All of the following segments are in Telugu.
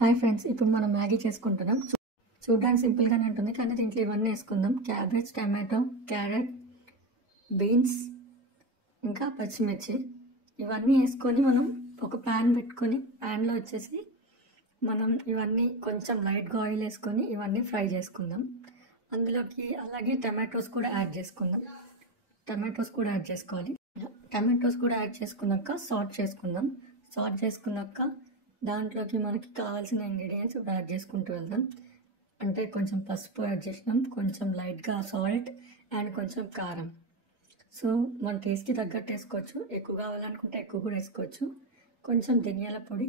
హాయ్ ఫ్రెండ్స్, ఇప్పుడు మనం మ్యాగీ చేసుకుంటున్నాం. చూడడానికి సింపుల్గానే ఉంటుంది, కానీ దీంట్లో ఇవన్నీ వేసుకుందాం. క్యాబేజ్, టమాటో, క్యారెట్, బీన్స్, ఇంకా పచ్చిమిర్చి. ఇవన్నీ వేసుకొని మనం ఒక ప్యాన్ పెట్టుకొని, ప్యాన్లో వచ్చేసి మనం ఇవన్నీ కొంచెం లైట్గా ఆయిల్ వేసుకొని ఇవన్నీ ఫ్రై చేసుకుందాం. అందులోకి అలాగే టమాటోస్ కూడా యాడ్ చేసుకుందాం. టమాటోస్ కూడా యాడ్ చేసుకోవాలి. టమాటోస్ కూడా యాడ్ చేసుకున్నాక సాల్ట్ చేసుకుందాం. సాల్ట్ చేసుకున్నాక దాంట్లోకి మనకి కావాల్సిన ఇంగ్రీడియంట్స్ ఇప్పుడు యాడ్ చేసుకుంటూ వెళ్దాం. అంటే కొంచెం పసుపు యాడ్ చేసినాం, కొంచెం లైట్గా సాల్ట్ అండ్ కొంచెం కారం. సో మన టేస్ట్కి తగ్గట్టు వేసుకోవచ్చు. ఎక్కువ కావాలనుకుంటే ఎక్కువ కూడా వేసుకోవచ్చు. కొంచెం ధనియాల పొడి,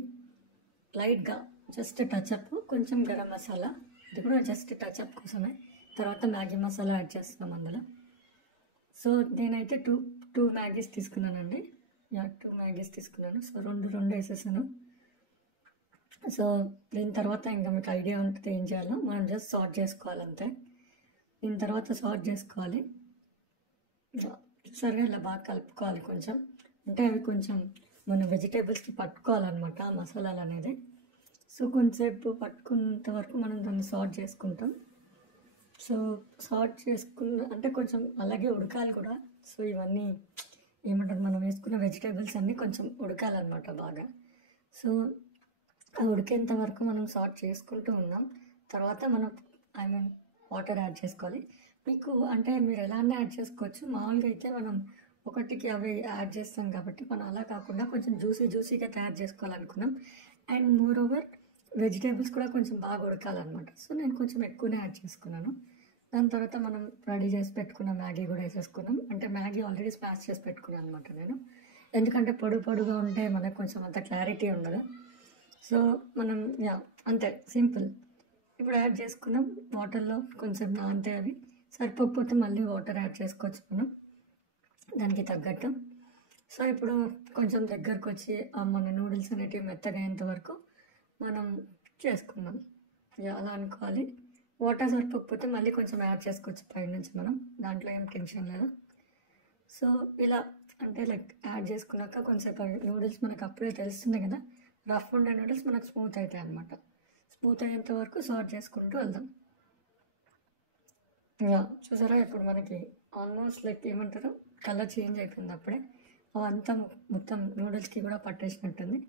లైట్గా జస్ట్ టచ్అప్, కొంచెం గరం మసాలా, ఇది కూడా జస్ట్ టచ్అప్ కోసమే. తర్వాత మ్యాగీ మసాలా యాడ్ చేస్తున్నాం అందులో. సో నేనైతే టూ మ్యాగీస్ తీసుకున్నానండి. 2 మ్యాగీస్ తీసుకున్నాను. సో రెండు వేసేసాను. సో దీని తర్వాత ఇంకా మీకు ఐడియా ఉంటుంది ఏం చేయాలో. మనం జస్ట్ సార్ట్ చేసుకోవాలి అంతే. దీని తర్వాత సార్ట్ చేసుకోవాలి. సరిగా ఇలా బాగా కలుపుకోవాలి కొంచెం. అంటే అవి కొంచెం మన వెజిటేబుల్స్కి పట్టుకోవాలన్నమాట ఆ మసాలాలు అనేది. సో కొంచెంసేపు పట్టుకున్నంత వరకు మనం దాన్ని సార్ట్ చేసుకుంటాం. సో సార్ట్ చేసుకున్న అంటే కొంచెం అలాగే ఉడకాలి కూడా. సో ఇవన్నీ ఏమంటారు, మనం వేసుకున్న వెజిటేబుల్స్ అన్నీ కొంచెం ఉడకాలన్నమాట బాగా. సో ఉడికేంత వరకు మనం సార్ట్ చేసుకుంటూ ఉన్నాం. తర్వాత మనం వాటర్ యాడ్ చేసుకోవాలి. మీకు అంటే మీరు ఎలానే యాడ్ చేసుకోవచ్చు. మామూలుగా అయితే మనం ఒకటికి అవి యాడ్ చేస్తాం కాబట్టి మనం అలా కాకుండా కొంచెం జ్యూసీగా తయారు చేసుకోవాలనుకున్నాం. అండ్ మోర్ ఓవర్ వెజిటేబుల్స్ కూడా కొంచెం బాగా ఉడకాలన్నమాట. సో నేను కొంచెం ఎక్కువనే యాడ్ చేసుకున్నాను. దాని తర్వాత మనం రెడీ చేసి పెట్టుకున్న మ్యాగీ కూడా వేసేసుకున్నాం. అంటే మ్యాగీ ఆల్రెడీ స్మాష్ చేసి పెట్టుకున్నాను అనమాట నేను. ఎందుకంటే పొడుగా ఉంటే మనకు కొంచెం అంత క్లారిటీ ఉండదు. సో మనం అంతే సింపుల్. ఇప్పుడు యాడ్ చేసుకున్నాం. వాటర్లో కొంచెం నానితే అవి సరిపోకపోతే మళ్ళీ వాటర్ యాడ్ చేసుకోవచ్చు మనం దానికి తగ్గట్టు. సో ఇప్పుడు కొంచెం దగ్గరకు వచ్చి మన నూడిల్స్ అనేటివి మెత్తగా అయ్యేంత వరకు మనం చేసుకున్నాం. అలా అనుకోవాలి. వాటర్ సరిపోకపోతే మళ్ళీ కొంచెం యాడ్ చేసుకోవచ్చు పైనుంచి మనం. దాంట్లో ఏం టెన్షన్ లేదు. సో ఇలా అంటే లైక్ యాడ్ చేసుకున్నాక కొంచెంసేపు నూడిల్స్ మనకు అప్పుడే తెలుస్తుంది కదా, రఫ్ ఉండే నూడిల్స్ మనకు స్మూత్ అవుతాయి అన్నమాట. స్మూత్ అయ్యేంత వరకు సార్ట్ చేసుకుంటూ వెళ్దాం. చూసారా, ఇప్పుడు మనకి ఆల్మోస్ట్ లైక్ ఏమంటారు, కలర్ చేంజ్ అయిపోయింది అప్పుడే. అవంతా మొత్తం నూడిల్స్కి కూడా పట్టేసినట్టుంది.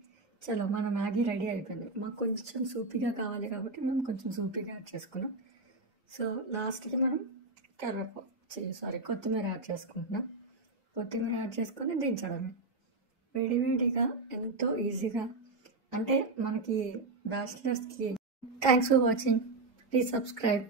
చలో మన మ్యాగీ రెడీ అయిపోయింది. మాకు కొంచెం సూపీగా కావాలి కాబట్టి మేము కొంచెం సూపీగా యాడ్ చేసుకున్నాం. సో లాస్ట్కి మనం కొత్తిమీర యాడ్ చేసుకుంటున్నాం. కొత్తిమీర యాడ్ చేసుకొని దించడమే. వేడివేడిగా ఎంతో ఈజీగా. అంటే మనకి బ్యాచిలర్స్కి. Thanks for watching. Please subscribe.